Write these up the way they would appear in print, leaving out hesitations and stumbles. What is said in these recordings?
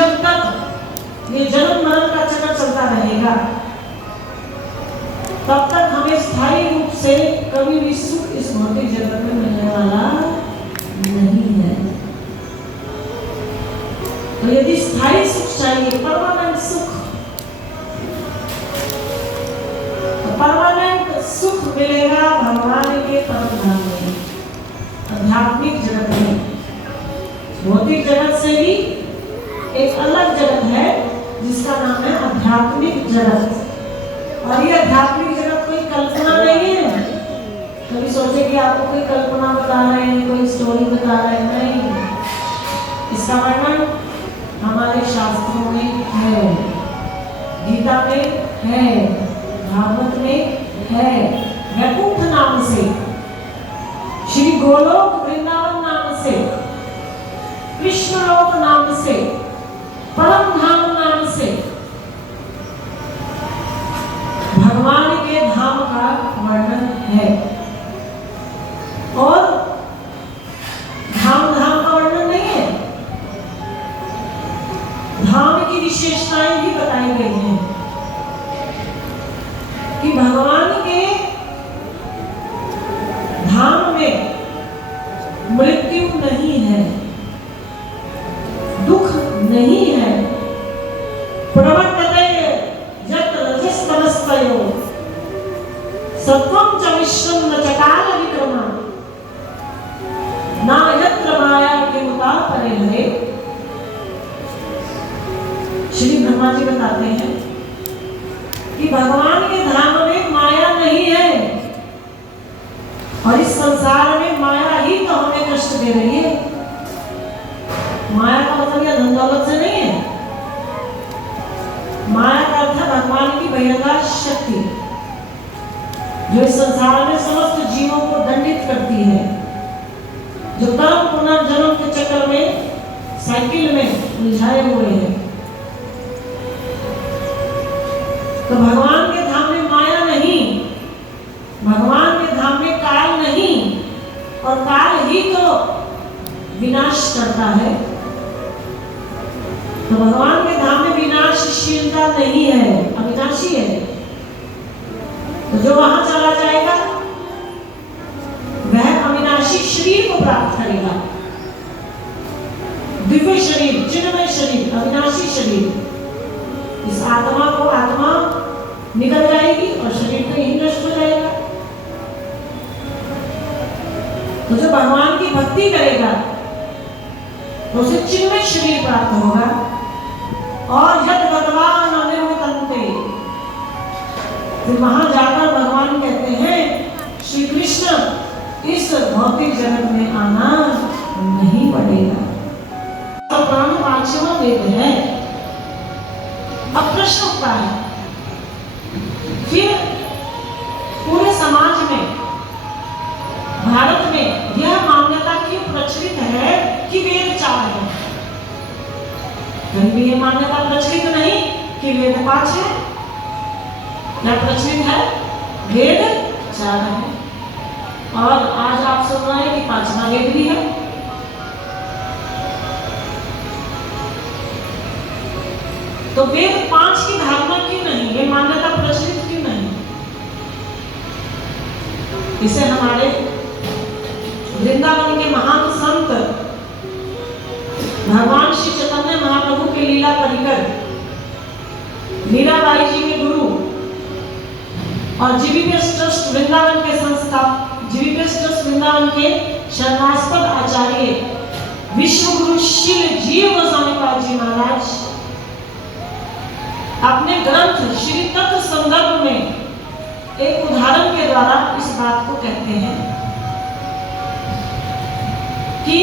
जब तक ये जन्म मरण का चक्कर चलता रहेगा तब तक हमें स्थायी रूप से कभी भी सुख इस भौतिक जगत में मिलने वाला नहीं है। तो यदि स्थायी सुख चाहिए, परमानेंट सुख, तो परमानेंट सुख मिलेगा भगवान के परम धाम में, आध्यात्मिक जगत में। भौतिक जगत से भी एक अलग जगत है जिसका नाम है आध्यात्मिक जगत। और ये आध्यात्मिक जगत कोई कल्पना नहीं है। कभी सोचे कि आपको कोई कल्पना बता रहे हैं, कोई स्टोरी बता रहे हैं, नहीं। इसका वर्णन हमारे शास्त्रों में है, गीता में है, भागवत में है। वैकुंठ नाम से, श्री गोलोक वृंदावन नाम से, कृष्णलोक नाम से, परम धाम नाम से भगवान के धाम का वर्णन है। और धाम धाम का वर्णन नहीं है, धाम की विशेषताएं भी बताई गई हैं कि भगवान के धाम में मृत्यु नहीं है, दुख नहीं है। प्रवर्तते यत् रजस्तमस्तयो सत्वं च मिश्रं न च काल विक्रमा न यत्र माया किमुता परे। श्री ब्रह्मा जी बताते हैं कि भगवान के धाम में माया नहीं है, और इस संसार में माया ही तो हमें कष्ट दे रही है। माया का मतलब यह धन दौलत से नहीं है। माया का अर्थ है भगवान की बहिर्गाह शक्ति, जो इस संसार में समस्त जीवों को दंडित करती है, जो कर्म पुनर्जन्म के चक्कर में साइकिल में उलझाए हुए हैं। तो भगवान के धाम में माया नहीं, भगवान के धाम में काल नहीं, और काल ही तो विनाश करता है। तो भगवान के धाम में विनाशशीलता नहीं है, अविनाशी है। तो जो वहां चला जाएगा वह अविनाशी शरीर को प्राप्त करेगा, दिव्य शरीर, चिन्मय शरीर, अविनाशी शरीर। इस आत्मा को आत्मा निकल जाएगी और शरीर तो यही नष्ट हो जाएगा। तो जो भगवान की भक्ति करेगा तो उसे चिन्मय शरीर प्राप्त होगा। और यद भगवान अनिर्वतन्ते, फिर वहां जाकर भगवान कहते हैं श्री कृष्ण इस भौतिक जगत में आना नहीं पड़ेगा। तो प्राण पांचवा वेद है। अब प्रश्न उठता है, फिर पूरे समाज में, भारत में यह मान्यता क्यों प्रचलित है कि वेद 4 है? कहीं भी यह मान्यता प्रचलित नहीं कि वेद 5 है। क्या प्रचलित है? वेद 4 है। और आज आप सुन रहे हैं कि 5वां वेद भी है। तो वेद 5 की धारणा क्यों नहीं, ये मान्यता प्रचलित क्यों नहीं? इसे हमारे वृंदावन के महान संत भगवान श्री चैतन्य महाप्रभु के लीला परिकर, मीराबाई जी के गुरु और जीवीपीएस ट्रस्ट वृंदावन के संस्थापक, जीवीपीएस ट्रस्ट वृंदावन के शरणास्पद आचार्य विश्व गुरु श्री जीव गोस्वामी पाद जी महाराज अपने ग्रंथ श्री तत्व संदर्भ में एक उदाहरण के द्वारा इस बात को कहते हैं कि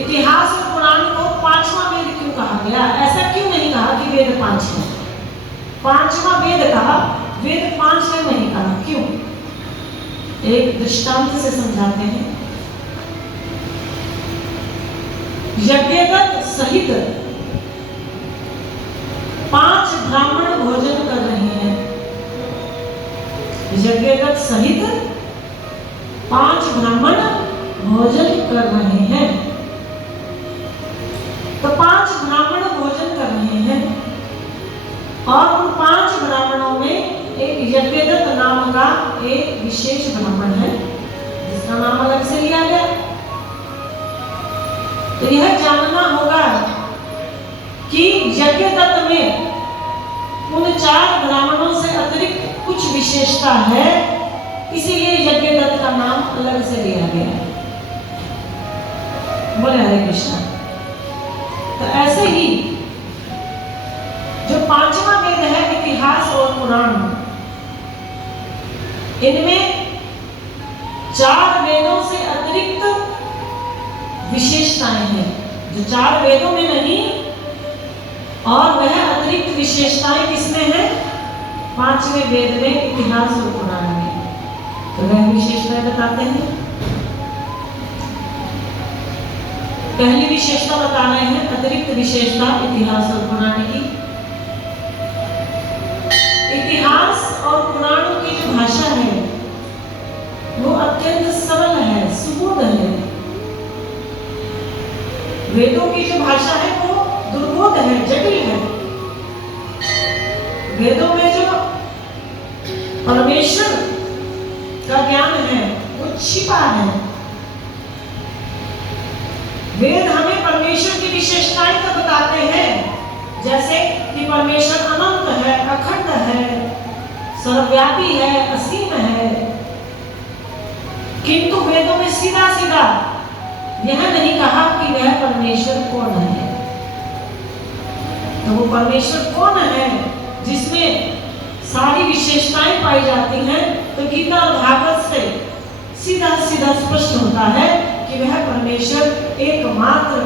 इतिहास और पुराण को 5वां वेद क्यों कहा गया। ऐसा क्यों नहीं कहा कि वेद 5 है? 5वां वेद कहा, वेद 5 है नहीं कहा, क्यों? एक दृष्टांत से समझाते हैं। यज्ञदत्त सहित 5 ब्राह्मण भोजन कर रहे हैं। यज्ञदत्त सहित 5 ब्राह्मण भोजन कर रहे हैं। तो 5 ब्राह्मण भोजन और उन 5 ब्राह्मणों में एक यज्ञदत्त नाम का एक विशेष ब्राह्मण है जिसका नाम अलग से लिया गया। तो यह जानना होगा कि यज्ञदत्त में उन 4 ब्राह्मणों से अतिरिक्त कुछ विशेषता है, इसीलिए यज्ञदत्त का नाम अलग से लिया गया। बोले हरे कृष्णा। तो ऐसे ही जो 5वां वेद है इतिहास और पुराण, इनमें 4 वेदों से अतिरिक्त विशेषताएं हैं जो 4 वेदों में नहीं, और वह अतिरिक्त विशेषताएं किसमें है? 5वें वेद में इतिहास और पुराण में। तो वह विशेषताएं बताते हैं। पहली विशेषता बता रहे हैं अतिरिक्त विशेषता इतिहास और पुराण की। इतिहास और पुराणों की जो भाषा है वो अत्यंत सरल है, सुबोध है। वेदों की जो भाषा है वो दुर्बोध है, जटिल है। वेदों में जो परमेश्वर का ज्ञान है वो छिपा है। वेद हमें परमेश्वर की विशेषताएं तो बताते हैं, जैसे कि परमेश्वर अनंत है, अखंड है, सर्वव्यापी है, असीम है। किंतु वेदों में सीधा सीधा यह नहीं कहा कि वह परमेश्वर कौन है। तो वो परमेश्वर कौन है जिसमें सारी विशेषताएं पाई जाती हैं, तो गीता और भागवत से सीधा सीधा स्पष्ट होता है कि वह परमेश्वर एकमात्र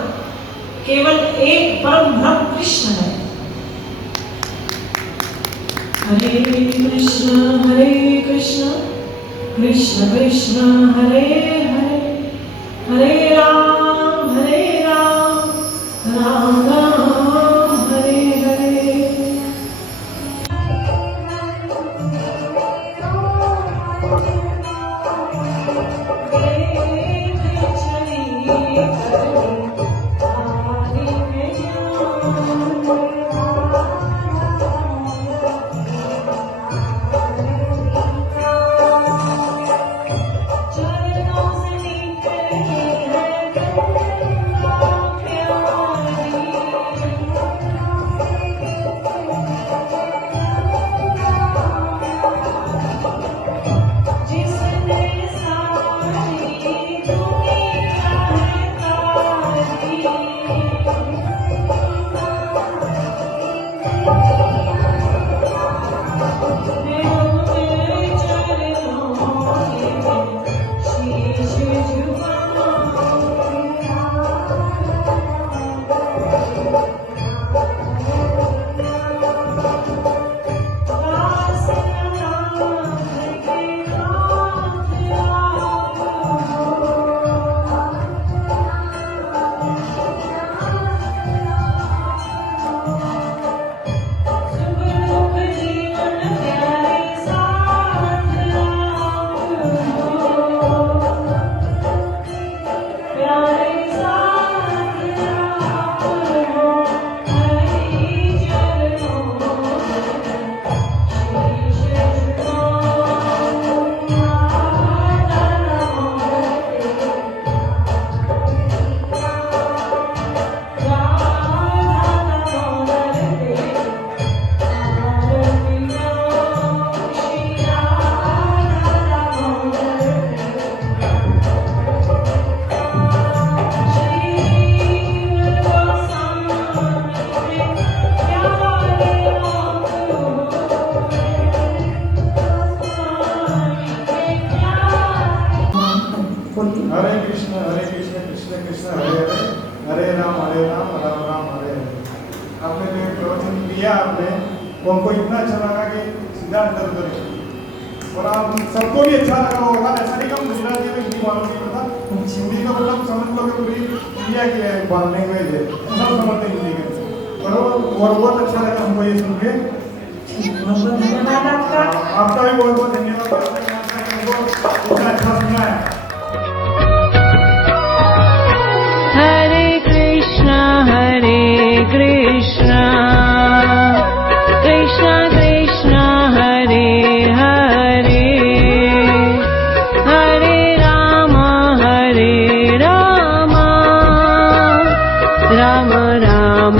केवल एक परम ब्रह्म कृष्ण है। हरे कृष्ण कृष्ण कृष्ण हरे हरे, हरे राम राम राम हरे हरे। वो हमको इतना अच्छा लगा कि सीधा अंदर उधर, और आप सबको भी अच्छा लगा होगा। ऐसा नहीं कि हम गुजराती में हिंदी मालूम नहीं पड़ता, हिंदी का मतलब समझ लो कि पूरी इंडिया की है लैंग्वेज है, सब समझते हिंदी के। और बहुत अच्छा लगा हमको ये सुन के। धन्यवाद आपका भी बहुत बहुत धन्यवाद, इतना अच्छा सुना है। हरे कृष्णा कृष्ण कृष्ण राम